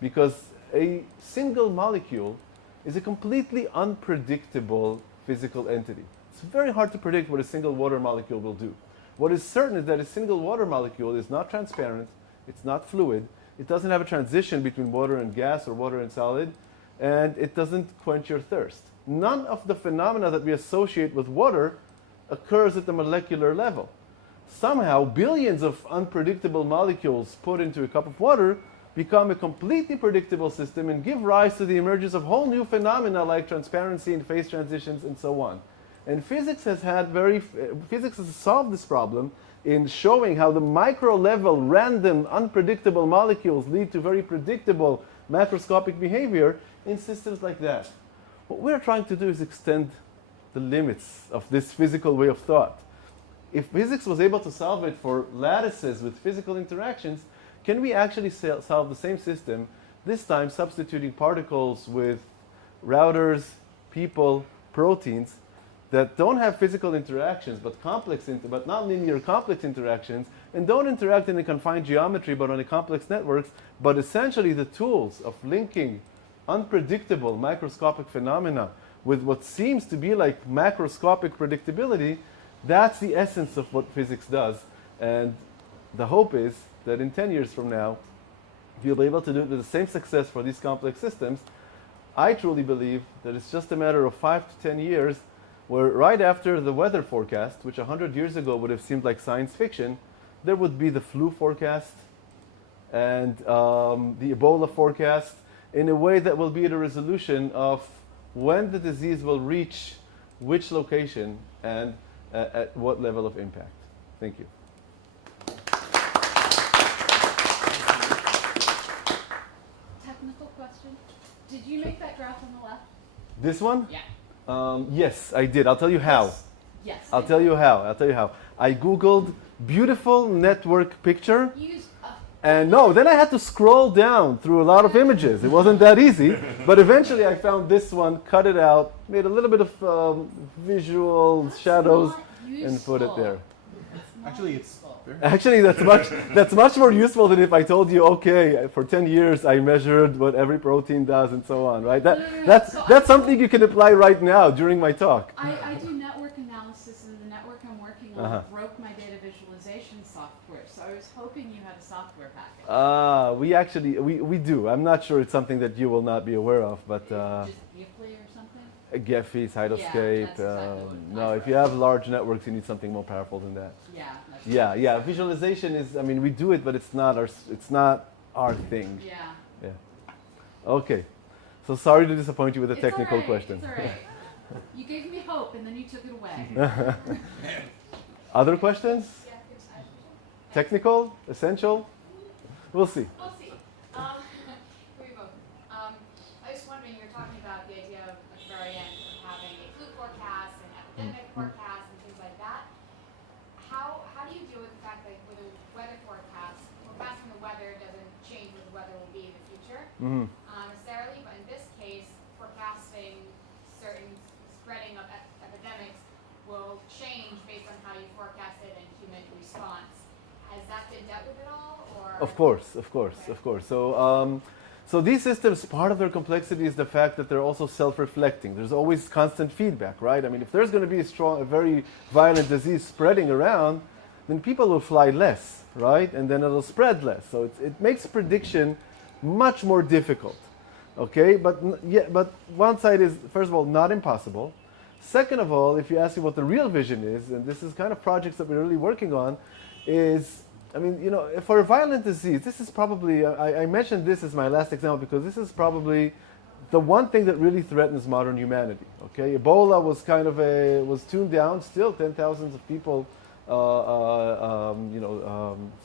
Because a single molecule is a completely unpredictable physical entity. It's very hard to predict what a single water molecule will do. What is certain is that a single water molecule is not transparent, it's not fluid, it doesn't have a transition between water and gas or water and solid, and it doesn't quench your thirst. None of the phenomena that we associate with water occurs at the molecular level. Somehow, billions of unpredictable molecules put into a cup of water become a completely predictable system and give rise to the emergence of whole new phenomena like transparency and phase transitions and so on. And physics has solved this problem in showing how the micro-level, random, unpredictable molecules lead to very predictable macroscopic behavior in systems like that. What we're trying to do is extend the limits of this physical way of thought. If physics was able to solve it for lattices with physical interactions, can we actually solve the same system, this time substituting particles with routers, people, proteins that don't have physical interactions but non-linear complex interactions and don't interact in a confined geometry but on a complex networks, but essentially the tools of linking unpredictable microscopic phenomena with what seems to be like macroscopic predictability. That's the essence of what physics does. And the hope is that in 10 years from now, we'll be able to do it with the same success for these complex systems. I truly believe that it's just a matter of 5 to 10 years where right after the weather forecast, which 100 years ago would have seemed like science fiction, there would be the flu forecast and the Ebola forecast in a way that will be at a resolution of when the disease will reach which location and at what level of impact. Thank you. Technical question. Did you make that graph on the left? This one? Yeah. Yes, I did. I'll tell you how. Yes. I'll tell you how. I Googled beautiful network picture. Use And no, then I had to scroll down through a lot of images. It wasn't that easy. But eventually I found this one, cut it out, made a little bit of visual shadows, and put it there. Actually, it's Actually, that's much more useful than if I told you, okay, for 10 years I measured what every protein does and so on, right? That's something you can apply right now during my talk. I do network analysis, and the network I'm working on broke my data visualization software. So I was hoping you had a software package. We do. I'm not sure it's something that you will not be aware of, but Just Giply or something? Gephi, Cytoscape. that's exactly what No, I if you have large networks, you need something more powerful than that. Yeah. That's Yeah. Visualization is, I mean, we do it, but it's not our thing. Yeah. Okay. So sorry to disappoint you with a It's technical all right, question. It's all right. You gave me hope, and then you took it away. Other questions? Yeah, it's actually. Technical? Essential? We'll see. We'll see. We both. I was wondering, you were talking about the idea of like Variance and having a flu forecast and epidemic forecast and things like that. How do you deal with the fact that with a weather forecasting the weather doesn't change what the weather will be in the future necessarily, but in this case, forecasting Of course, of course, of course. So these systems, part of their complexity is the fact that they're also self-reflecting. There's always constant feedback, right? I mean, if there's going to be a very violent disease spreading around, then people will fly less, right? And then it'll spread less. So it makes prediction much more difficult, okay? But one side is, first of all, not impossible. Second of all, if you ask me what the real vision is, and this is kind of projects that we're really working on, is, I mean, you know, for a violent disease, this is probably, I mentioned this as my last example because this is probably the one thing that really threatens modern humanity, okay? Ebola was kind of was tuned down, still 10,000s of people,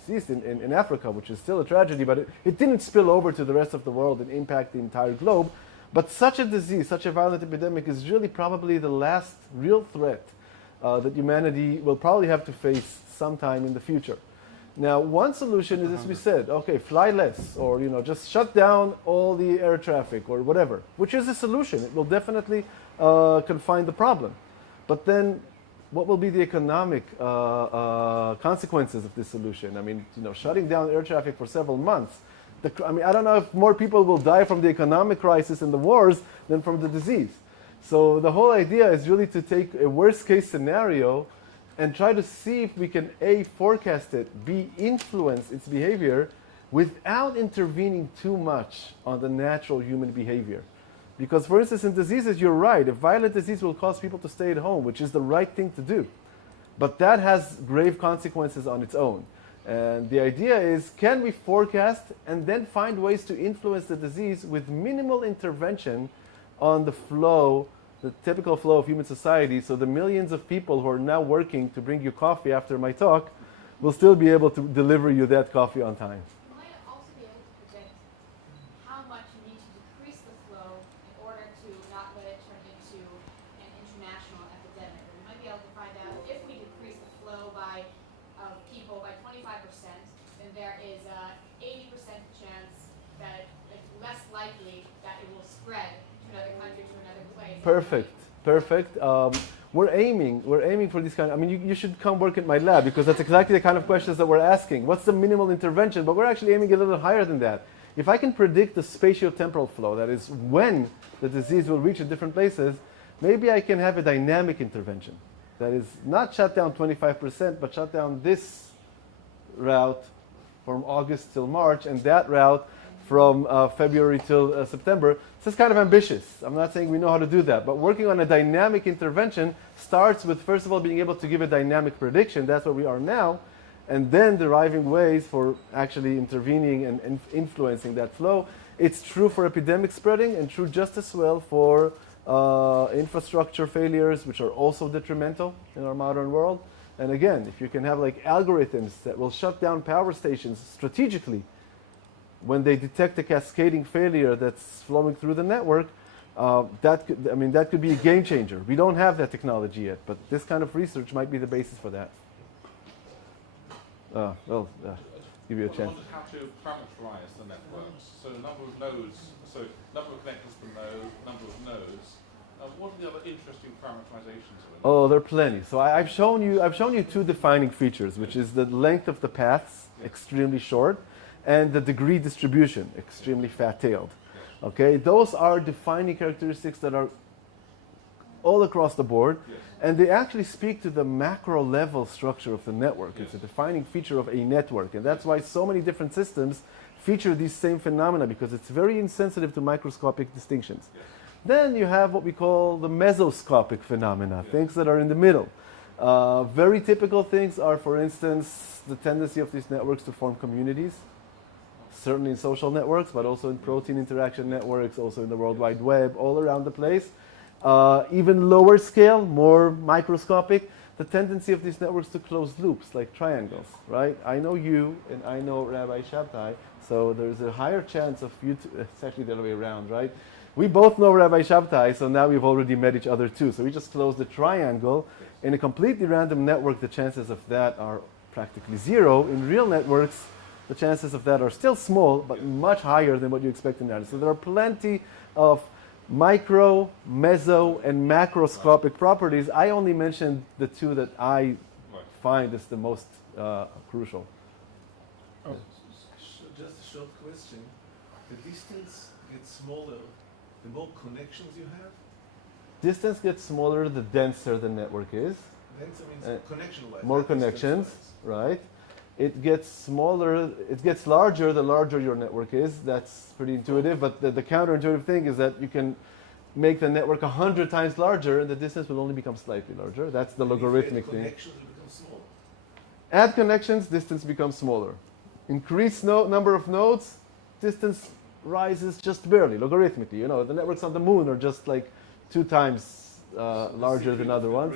ceased in Africa, which is still a tragedy, but it didn't spill over to the rest of the world and impact the entire globe. But such a disease, such a violent epidemic is really probably the last real threat that humanity will probably have to face sometime in the future. Now, one solution is, as we said, okay, fly less, or just shut down all the air traffic or whatever, which is a solution. It will definitely confine the problem. But then, what will be the economic consequences of this solution? I mean, shutting down air traffic for several months. I don't know if more people will die from the economic crisis and the wars than from the disease. So the whole idea is really to take a worst-case scenario and try to see if we can A, forecast it, B, influence its behavior without intervening too much on the natural human behavior. Because, for instance, in diseases, you're right, a violent disease will cause people to stay at home, which is the right thing to do. But that has grave consequences on its own. And the idea is, can we forecast and then find ways to influence the disease with minimal intervention on the flow, the typical flow of human society, so the millions of people who are now working to bring you coffee after my talk will still be able to deliver you that coffee on time. You might also be able to predict how much you need to decrease the flow in order to not let it turn into an international epidemic. Or you might be able to find out if we decrease the flow of people by 25%, then there is a 80% chance that it's less likely that it will spread to another country, to another place. Perfect, perfect. We're aiming for this kind of, I mean, you should come work at my lab because that's exactly the kind of questions that we're asking. What's the minimal intervention? But we're actually aiming a little higher than that. If I can predict the spatiotemporal flow, that is when the disease will reach at different places, maybe I can have a dynamic intervention. That is not shut down 25%, but shut down this route from August till March and that route from February till September. This is kind of ambitious. I'm not saying we know how to do that, but working on a dynamic intervention starts with, first of all, being able to give a dynamic prediction. That's where we are now. And then deriving ways for actually intervening and influencing that flow. It's true for epidemic spreading and true just as well for infrastructure failures, which are also detrimental in our modern world. And again, if you can have like algorithms that will shut down power stations strategically when they detect a cascading failure that's flowing through the network, that could be a game changer. We don't have that technology yet, but this kind of research might be the basis for that. Give you a chance. I wondered how to parameterize the networks. So number of nodes, so number of connectors per node, number of nodes. What are the other interesting parameterizations of it? Oh, there are plenty. So I've shown you two defining features, which is the length of the paths, extremely short, and the degree distribution, extremely fat-tailed. Okay, those are defining characteristics that are all across the board, and they actually speak to the macro level structure of the network. It's a defining feature of a network, and that's why so many different systems feature these same phenomena, because it's very insensitive to microscopic distinctions. Then you have what we call the mesoscopic phenomena, things that are in the middle. Very typical things are, for instance, the tendency of these networks to form communities, certainly in social networks, but also in protein interaction networks, also in the World Wide Web, all around the place. Even lower scale, more microscopic, the tendency of these networks to close loops, like triangles, right? I know you, and I know Rabbi Shabtai, so there's a higher chance of you to, it's actually the other way around, right? We both know Rabbi Shabtai, so now we've already met each other too. So we just closed the triangle. In a completely random network, the chances of that are practically zero. In real networks, the chances of that are still small, but much higher than what you expect in that. So there are plenty of micro, meso, and macroscopic properties. I only mentioned the two that I find as the most crucial. Just a short question. The distance gets smaller the more connections you have. Distance gets smaller the denser the network is. Denser means connection-wise. More not connections, distance-wise. right? It gets smaller, it gets larger the larger your network is. That's pretty intuitive, but the counterintuitive thing is that you can make the network 100 times larger and the distance will only become slightly larger. That's the And if you add logarithmic thing. connections, it becomes smaller. Add connections, distance becomes smaller. Increase number of nodes, distance rises just barely, logarithmically. You know, the networks on the moon are just like 2 times larger than other ones.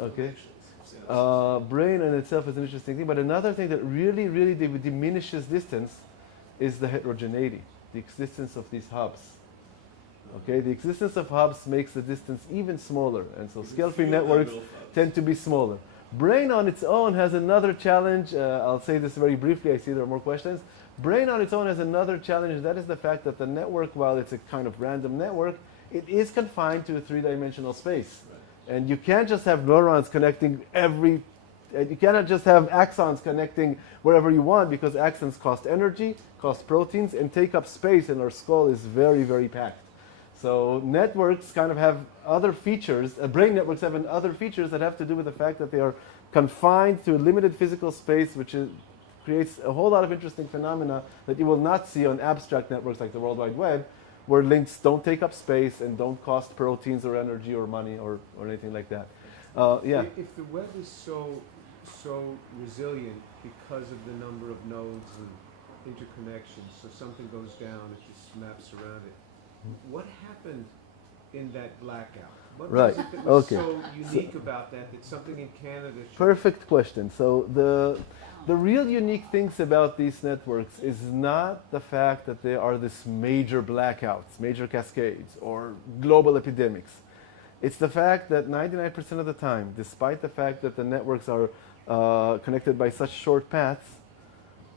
Okay. Brain in itself is an interesting thing, but another thing that really diminishes distance is the heterogeneity, the existence of these hubs. Okay, the existence of hubs makes the distance even smaller, and so ScaleFree networks tend to be smaller. Brain on its own has another challenge. I'll say this very briefly. I see there are more questions. Brain on its own has another challenge, and that is the fact that the network, while it's a kind of random network, it is confined to a 3-dimensional space. And you can't just have neurons connecting you cannot just have axons connecting wherever you want, because axons cost energy, cost proteins, and take up space, and our skull is very packed. So networks kind of have other features, brain networks have other features that have to do with the fact that they are confined to a limited physical space, which creates a whole lot of interesting phenomena that you will not see on abstract networks like the World Wide Web, where links don't take up space and don't cost proteins or energy or money or anything like that. Yeah. If the web is so resilient because of the number of nodes and interconnections, so something goes down, it just maps around it. What happened in that blackout? What Right. was it that was Okay. so unique about that something in Canada should... Perfect question. So the real unique things about these networks is not the fact that they are this major blackouts, major cascades, or global epidemics. It's the fact that 99% of the time, despite the fact that the networks are connected by such short paths,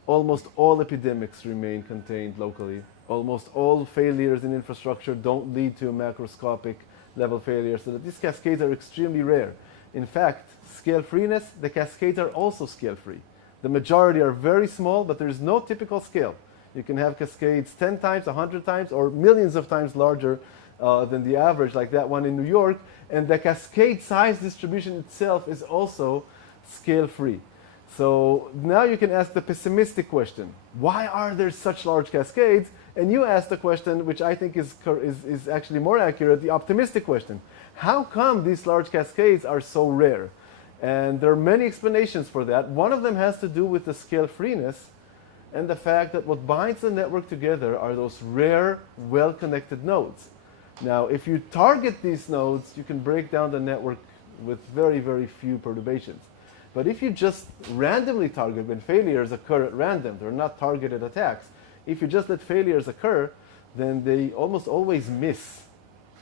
almost all epidemics remain contained locally. Almost all failures in infrastructure don't lead to a macroscopic level failure, so that these cascades are extremely rare. In fact, scale-freeness, the cascades are also scale-free. The majority are very small, but there is no typical scale. You can have cascades 10 times, 100 times, or millions of times larger than the average, like that one in New York, and the cascade size distribution itself is also scale-free. So now you can ask the pessimistic question: why are there such large cascades? And you ask the question, which I think is actually more accurate, the optimistic question: how come these large cascades are so rare? And there are many explanations for that. One of them has to do with the scale-freeness and the fact that what binds the network together are those rare, well-connected nodes. Now, if you target these nodes, you can break down the network with very few perturbations. But if you just randomly target, when failures occur at random, they're not targeted attacks. If you just let failures occur, then they almost always miss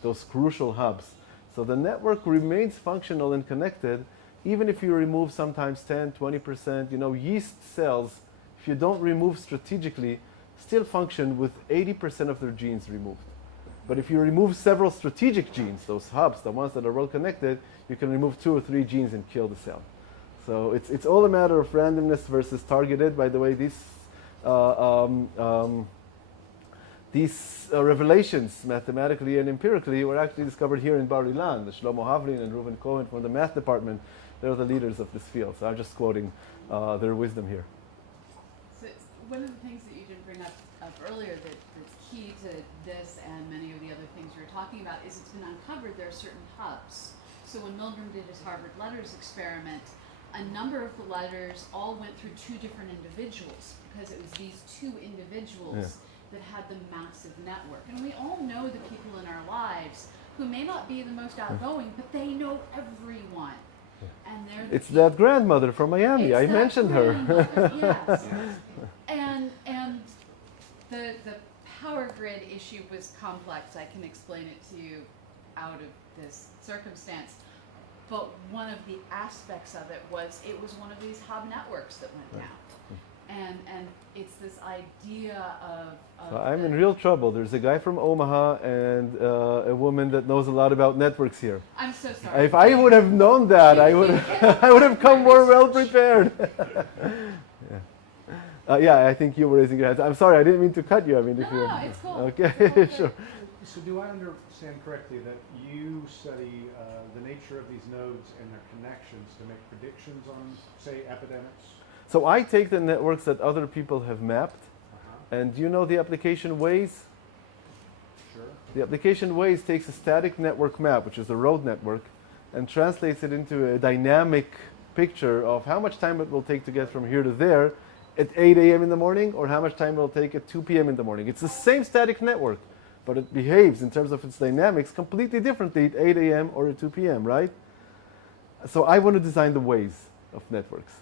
those crucial hubs. So the network remains functional and connected, even if you remove sometimes 10, 20%. You know, yeast cells, if you don't remove strategically, still function with 80% of their genes removed. But if you remove several strategic genes, those hubs, the ones that are well connected, you can remove 2 or 3 genes and kill the cell. So it's all a matter of randomness versus targeted. By the way, these revelations, mathematically and empirically, were actually discovered here in Bar-Ilan. The Shlomo Havlin and Reuven Cohen from the math department, they're the leaders of this field. So I'm just quoting their wisdom here. So one of the things that you didn't bring up earlier that's key to this and many of the other things you were talking about is it's been uncovered there are certain hubs. So when Milgram did his Harvard Letters experiment, a number of the letters all went through 2 different individuals, because it was these 2 individuals that had the massive network. And we all know the people in our lives who may not be the most outgoing, but they know everyone. And they're It's that grandmother from Miami. I that mentioned her. Yes. And the power grid issue was complex. I can explain it to you out of this circumstance. But one of the aspects of it was one of these hub networks that went down. And it's this idea of I'm in real trouble. There's a guy from Omaha and a woman that knows a lot about networks here. I'm so sorry. If I would have known that, I would have come more well prepared. Yeah, I think you were raising your hands. I'm sorry, I didn't mean to cut you. I mean, if No, you're no, it's cool. okay, It's all sure. good. So do I understand correctly that you study the nature of these nodes and their connections to make predictions on, say, epidemics? So I take the networks that other people have mapped, Uh-huh. and do you know the application Waze? Sure. The application Waze takes a static network map, which is a road network, and translates it into a dynamic picture of how much time it will take to get from here to there at 8 a.m. in the morning, or how much time it will take at 2 p.m. in the morning. It's the same static network, but it behaves in terms of its dynamics completely differently at 8 a.m. or at 2 p.m., right? So I want to design the Waze of networks.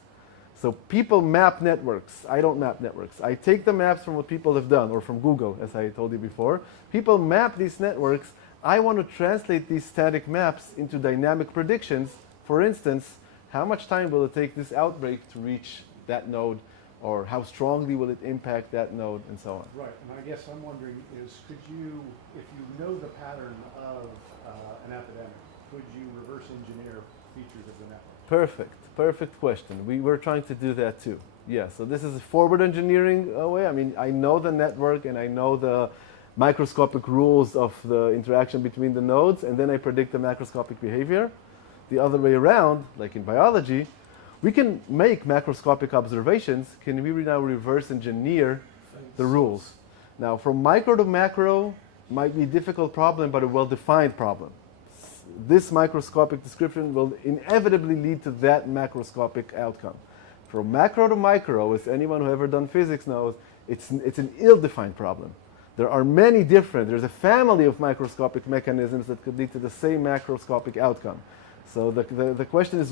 So people map networks. I don't map networks. I take the maps from what people have done, or from Google, as I told you before. People map these networks. I want to translate these static maps into dynamic predictions. For instance, how much time will it take this outbreak to reach that node, or how strongly will it impact that node, and so on. Right, and I guess I'm wondering is, could you, if you know the pattern of an epidemic, could you reverse engineer features of the network? Perfect question. We were trying to do that too. Yeah, so this is a forward engineering way. I mean, I know the network and I know the microscopic rules of the interaction between the nodes, and then I predict the macroscopic behavior. The other way around, like in biology, we can make macroscopic observations. Can we now reverse engineer the rules? Now, from micro to macro might be a difficult problem, but a well-defined problem. This microscopic description will inevitably lead to that macroscopic outcome. From macro to micro, as anyone who ever done physics knows, it's an ill-defined problem. There are many different, there's a family of microscopic mechanisms that could lead to the same macroscopic outcome. So the question is,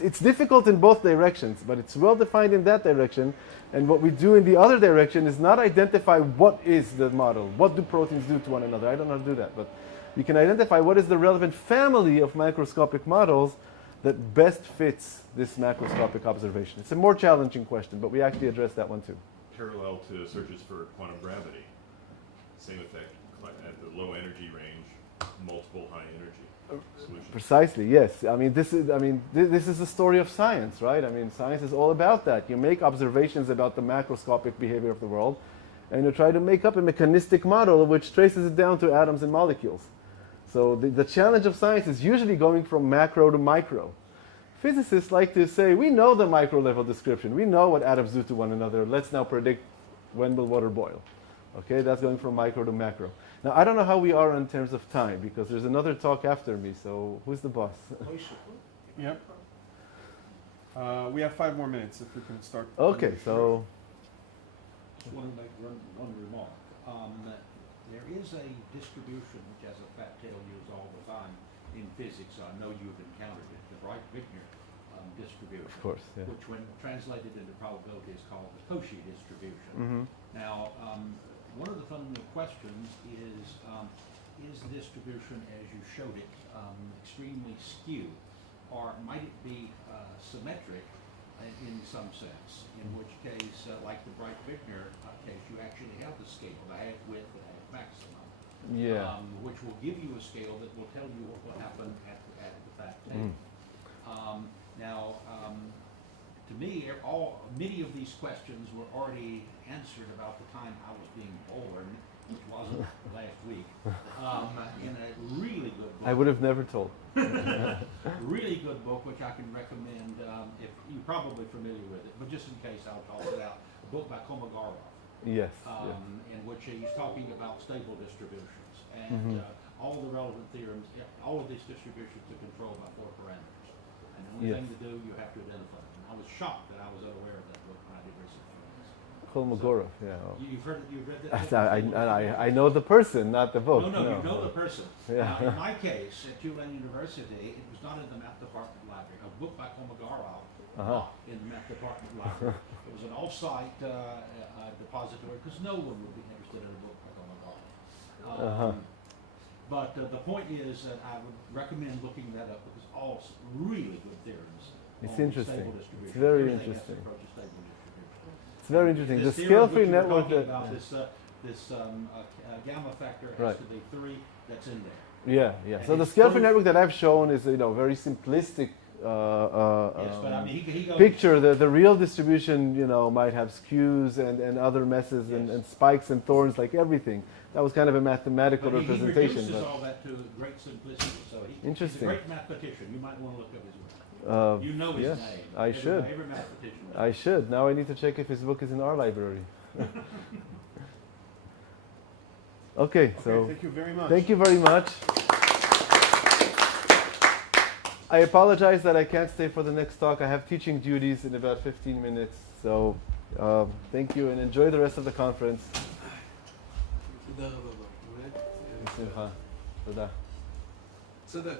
it's difficult in both directions, but it's well defined in that direction. And what we do in the other direction is not identify what is the model, what do proteins do to one another. I don't know how to do that, but you can identify what is the relevant family of microscopic models that best fits this macroscopic observation. It's a more challenging question, but we actually address that one too. Parallel to searches for quantum gravity, same effect at the low energy range, multiple high energy solutions. Precisely, yes. I mean, this is the story of science, right? I mean, science is all about that. You make observations about the macroscopic behavior of the world, and you try to make up a mechanistic model which traces it down to atoms and molecules. So the challenge of science is usually going from macro to micro. Physicists like to say, we know the micro level description. We know what atoms do to one another. Let's now predict when will water boil. Okay, that's going from micro to macro. Now, I don't know how we are in terms of time, because there's another talk after me, so who's the boss? Yep. We have 5 more minutes if we can start. Okay, so... Just want to make one remark. There is a distribution which has a fat tail used all the time in physics. I know you've encountered it, the Bright-Wigner distribution. Of course, yeah. Which, when translated into probability, is called the Cauchy distribution. Mm-hmm. Now, one of the fundamental questions is the distribution, as you showed it, extremely skewed, or might it be symmetric in some sense, in which case, like the Bright-Wigner case, you actually have the scale, the half width, the half maximum, Yeah. which will give you a scale that will tell you what will happen at the fat tail. Now, to me, many of these questions were already answered about the time I was being born, which wasn't last week, in a really good book. I would have never told. Really good book, which I can recommend. If you're probably familiar with it, but just in case, I'll call it out. A book by Kolmogorov, Yes. in which he's talking about stable distributions and all the relevant theorems. All of these distributions are controlled by 4 parameters, and the only thing to do, you have to identify them. I was shocked that I was unaware of that book when I did research on this. Kolmogorov, yeah. You've read that? I know the person, not the book. No, you know the person. Yeah. Now, in my case, at Tulane University, it was not in the math department library. A book by Kolmogorov, not in the math department library. It was an off-site depository, because no one would be interested in a book by Kolmogorov. But the point is that I would recommend looking that up, because all really good theorems. It's on interesting. stable distribution. It's very Everything has to interesting. approach a stable distribution. It's very interesting. This The theorem which ScaleFree you were network talking that... about, this gamma factor has Right. to be 3, that's in there. Yeah. And So the it's ScaleFree proof- network that I've shown is, very simplistic Yes, but I mean, he goes. picture. The real distribution, might have skews and other messes and spikes and thorns, like everything. That was kind of a mathematical But representation. He reduces but all that to great simplicity. So he's Interesting. a great mathematician. You might want to look up his work. You know his yeah, name. I should. Every mathematician knows. I should. Now I need to check if his book is in our library. Okay, so Thank you very much. thank you very much. I apologize that I can't stay for the next talk. I have teaching duties in about 15 minutes. So thank you and enjoy the rest of the conference. תודה רבה. באמת. בשמחה. תודה. צדק.